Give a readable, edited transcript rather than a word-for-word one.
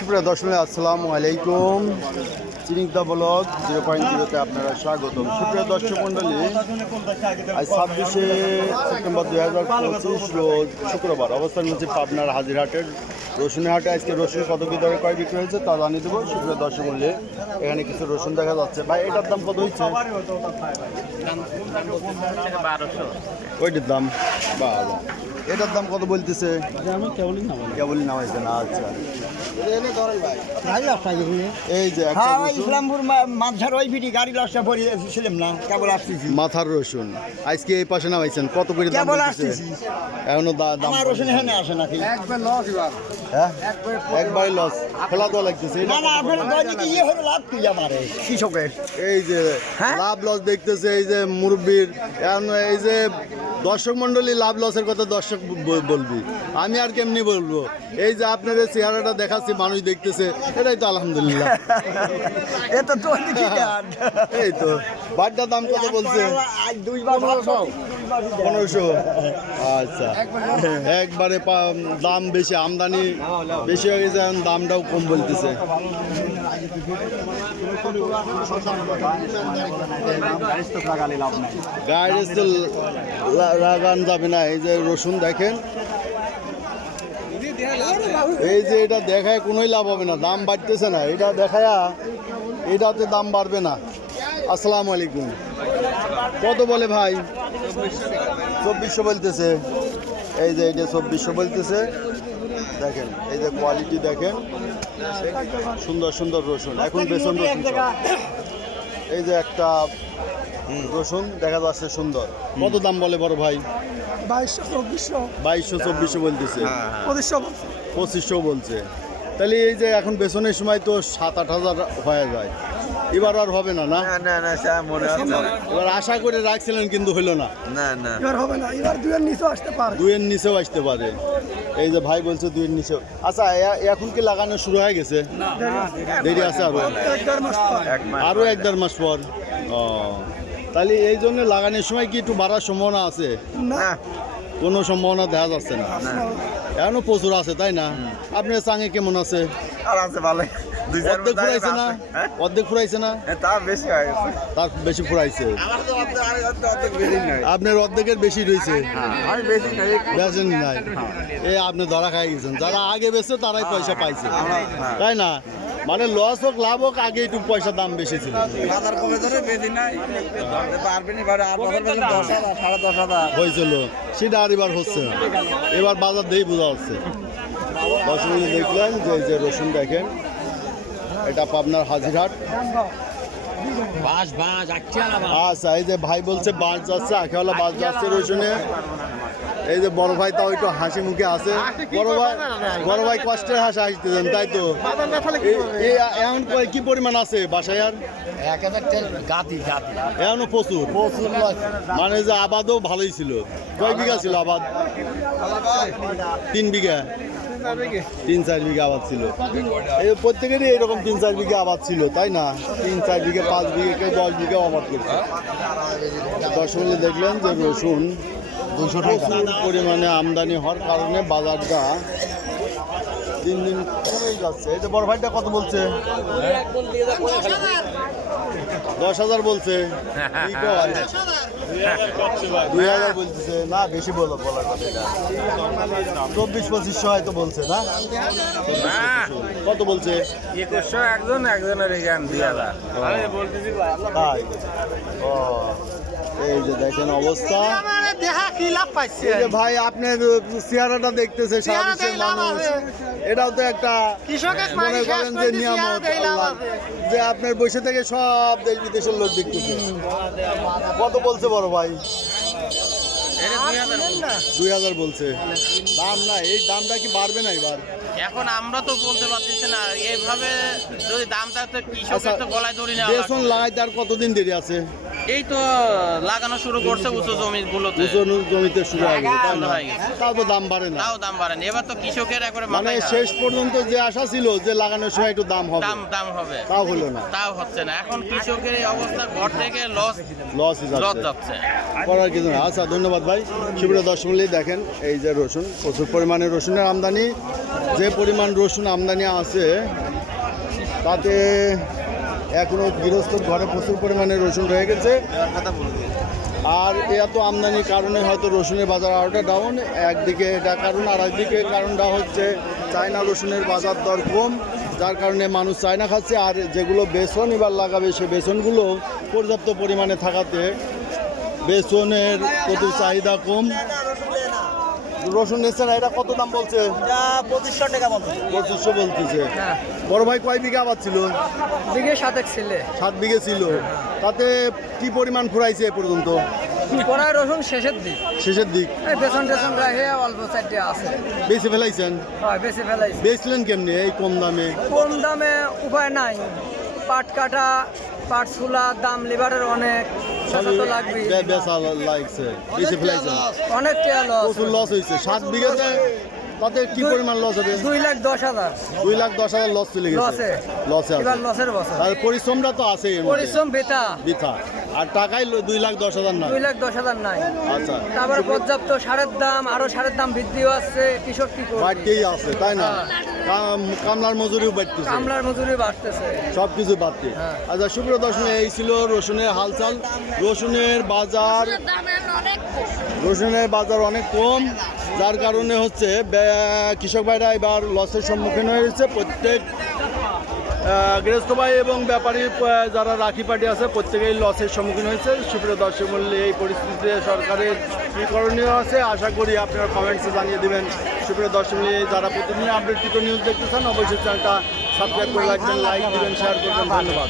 সুপ্রিয় দর্শক আসসালামু আলাইকুম। চিনিকদা ব্লগ 0.0-তে আপনারা স্বাগতম। সুপ্রিয় দর্শক মণ্ডলী, আজ 26শে সেপ্টেম্বর 2025 রোজ শুক্রবার অবস্থান হচ্ছে পাবনার হাজিরহাটের রসুনের হাটে। আজকে রসুন কত কি দরে কয় বিক্রি হয়েছে তা জানিয়ে দেবো। সুপ্রিয় দর্শক মণ্ডলী, এখানে কিছু রসুন দেখা যাচ্ছে। ভাই এটার দাম কত হচ্ছে? ওইটার দাম 12। এটার দাম কত বলতেছে? কেবলই নামাইছে না। আচ্ছা, এই যে ইসলামপুর মাঝার ওই ভিটি গাড়ি লসটা পড়িয়েছিলাম না, কেবল আসতেছি। মাথার রসুন আজকে এই পাশে নামাইছেন, কত করে দাম কেবল বলতেছে? আসতেছি। এখনো দাম আমার রসুন এখানে আসে নাকি? হ্যাঁ, একবারে লস, ফেলা দেওয়া লাগতেছে। না না, আপনার দৈনিক ইয়ে হলো লাভ তুই আমার কৃষকের। এই যে হ্যাঁ? লাভ লস দেখতেছে, এই যে মুরব্বীর, এখন এই যে দর্শক মন্ডলী লাভ লসের কথা দর্শক বলবি, আমি আর কেমনি বলবো? এই যে আপনার এই চেহারাটা দেখাচ্ছি, মানুষ দেখতেছে, এটাই তো আলহামদুলিল্লাহ। এটা তো এই তো বাড়িটার দাম কত বলছে? 1500। আচ্ছা, একবারে দাম বেশি, আমদানি বেশি হয়ে গেছে, এখন দামটাও কম বলতেছে। গাড়ি তো লাগান যাবে না। এই যে রসুন দেখেন, এই যে এটা দেখায় কোনোই লাভ হবে না, দাম বাড়তেছে না। এটা দেখায় এটাতে দাম বাড়বে না। আসসালামু আলাইকুম। কত বলে ভাই? 2400 বলতেছে। এই যে এটা 2400 বলতেছে। দেখেন এই যে কোয়ালিটি দেখেন, সুন্দর সুন্দর রসুন। এখন বেসন রসুন সব। এই যে একটা রসুন দেখা যাচ্ছে সুন্দর। কত দাম বলে বড় ভাই? 2200-2400 বলতেছে। 2500 বলছে। তাহলে এই যে এখন বেসনের সময় তো 7-8 হাজার হয়ে যায়, এবার আর হবে না। না এবার আশা করে রাখছিলেন কিন্তু হইলো না। এবার হবে না, এবার দুয়ের নিচেও আসতে পারে। দুইয়ের নিচেও আসতে পারে। এই যে ভাই বলছে দুইয়ের নিচেও। আচ্ছা, এখন কি লাগানো শুরু হয়ে গেছে? দেরি আছে আরো 1-1.5 মাস পর। ও, তাহলে এই জন্য লাগানোর সময় কি একটু বাড়ার সম্ভাবনা আছে? না, কোনো সম্ভাবনা দেখা যাচ্ছে না। এখনো প্রচুর আছে, তাই না? আপনার চাঙে কেমন আছে? অর্ধেক ফুরাইছে না? অর্ধেক ফুরাইছে না? তার বেশি ফুরাইছে। আপনার অর্ধেকের বেশি রয়েছে, বেচেন নাই। এই আপনি ধরা খাই গেছেন। যারা আগে বেচছে তারাই পয়সা পাইছে, তাই না? মানে লস হোক লাভ হোক, আগে একটু পয়সা দাম বেশি ছিল। হয়েছিল সেটা আর এবার হচ্ছে না। এবার বাজার দিয়েই বোঝা হচ্ছে। দর্শক দেখলেন যে এই যে রসুন দেখেন, এটা পাবনার হাজিরহাট। আচ্ছা, এই যে ভাই বলছে বাস যাচ্ছে, আখেওয়ালা বাস যাচ্ছে রসুনে। এই যে বড় ভাই তাও একটু হাসি মুখে আছে। বড় ভাই কষ্টের হাসি হাসতেছেন, তাই তো? এখন কি পরিমাণ আছে বাসায়? আর এখনো প্রচুর, মানে যে আবাদও ভালোই ছিল। কয় বিঘা ছিল আবাদ? 3 বিঘা, 3-4 বিঘা আবাদ ছিল। এই প্রত্যেকেরই এরকম 3-4 বিঘা আবাদ ছিল, তাই না? 3-4 বিঘা, 5 বিঘা, কেউ 10 বিঘা আবাদ করছে। দর্শক দেখলেন যে রসুন প্রচুর পরিমাণে আমদানি হওয়ার কারণে বাজারটা দিন দিন কমেই যাচ্ছে। এই যে বড় ভাইটা কত বলছে? 10,000 বলছে। 2000 বলতেছে না, বেশি বলার কথা। এটা 24-2500 হয়তো বলছে না? কত বলছে? 2100 একজনের এখান 2000। তাই? ও, এই যে দেখেন অবস্থা। এই যে ভাই আপনার চেহারাটা দেখতেছে সারা দেশের মানুষ, এটাও তো একটা মনে করেন যে নিয়ামত আল্লাহর, যে আপনার বসে থেকে সব দেশ বিদেশের লোক দেখতেছে। কত বলছে বড় ভাই? 2000 বলছে। দাম না, এই দামটা কি বাড়বে না এবার? এখন আমরা তো বলতে পারতেছি না, এইভাবে যদি দাম থাকতো কৃষকের তো গলায় দড়ি নেওয়া বেসন লাগাইতে আর কতদিন দেরি আছে? এই তো লাগানো শুরু করছে উঁচু জমিগুলোতে। উঁচু জমিতে শুরু হয়ে গেছে, তাই শুরু না? হয়ে গেছে। তাও তো দাম বাড়ে না। তাও দাম বাড়েনি, এবার তো কৃষকের একবারে মানে মাথায় হাত। শেষ পর্যন্ত যে আশা ছিল যে লাগানোর সময় একটু দাম হবে, দাম হবে, তাও হলো না, তাও হচ্ছে না। এখন কৃষকের এই অবস্থা, ঘর থেকে লস লসই যাচ্ছে, যাচ্ছে। করার কিছু না। আচ্ছা, ধন্যবাদ ভাই। সুপ্রিয় দর্শক মণ্ডলী, দেখেন এই যে রসুন, প্রচুর পরিমাণে রসুনের আমদানি। যে পরিমাণ রসুন আমদানি আছে তাতে এখনো গৃহস্থর ঘরে প্রচুর পরিমাণে রসুন রয়ে গেছে। আর এত আমদানির কারণে হয়তো রসুনের বাজার আরোটা ডাউন। একদিকে এটা কারণ, আর একদিকে কারণটা হচ্ছে চায়না রসুনের বাজার দর কম, যার কারণে মানুষ চায়না খাচ্ছে। আর যেগুলো বেসন এবার লাগাবে, সে বেসনগুলো পর্যাপ্ত পরিমাণে থাকাতে বেসনের প্রচুর চাহিদা কম। রসুন নিচ্ছে না, এটা কত দাম বলছে? 2500 টাকা বলতো। 2500 বলতেছে। বড় ভাই কয় বিঘা আবাদ ছিল? দিকে 7 ছিলে 7 বিঘে ছিল। তাতে কি পরিমাণ ফুরাইছে এ পর্যন্ত? পড়ায় রসুন শেষের দিক, শেষের দিক। এই বেসন টেসন রাখে অল্প চারটে আছে, বেশি ফেলাইছেন? হয় বেশি ফেলাইছে। বেচলেন কেমনি এই কম দামে? কম দামে উপায় নাই, পাট কাটা, পাট ছুলা দাম লিভারের অনেক, সেটা তো লাগবেই। বেচা লাগছে, বেশি ফেলাইছেন, অনেক টাকা লস, প্রচুর লস হয়েছে। 7 বিঘাতে তাতে কি পরিমাণ লস হবে? 2,10,000 2,10,000 লস চলে গেছে। লসে, লসে আছে। এবার লসের বছর। আর পরিশ্রমটা তো আছে এর মধ্যে। পরিশ্রম বেতা বৃথা। আর টাকাই 2,10,000 না। 2,10,000 নাই। আচ্ছা, তারপরে পর্যাপ্ত সারের দাম, আরো সারের দাম বৃদ্ধিও আছে, কৃষক কি করবে? বাড়তেই আছে, তাই না? কামলার মজুরিও বাড়তেছে, কামলার মজুরি বাড়তেছে, সব কিছু বাড়তে। হ্যাঁ। আচ্ছা, সুপ্রিয় দর্শক, এই ছিল রসুনের হালচাল। রসুনের বাজার অনেক কম, যার কারণে হচ্ছে কৃষক ভাইরা এবার লসের সম্মুখীন হয়েছে। প্রত্যেক গৃহস্থ ভাই এবং ব্যাপারী যারা রাখি পার্টি আছে প্রত্যেকেই লসের সম্মুখীন হয়েছে। সুপ্রিয় দর্শক মূল্যে এই পরিস্থিতিতে সরকারের কী করণীয় আছে আশা করি আপনারা কমেন্টসে জানিয়ে দেবেন। সুপ্রিয় দর্শক মূল্যে যারা প্রতিদিন আপডেটকৃত নিউজ দেখতে চান অবশ্যই চ্যানেলটা সাবস্ক্রাইব করে রাখবেন, লাইক দেবেন, শেয়ার করবেন। ধন্যবাদ।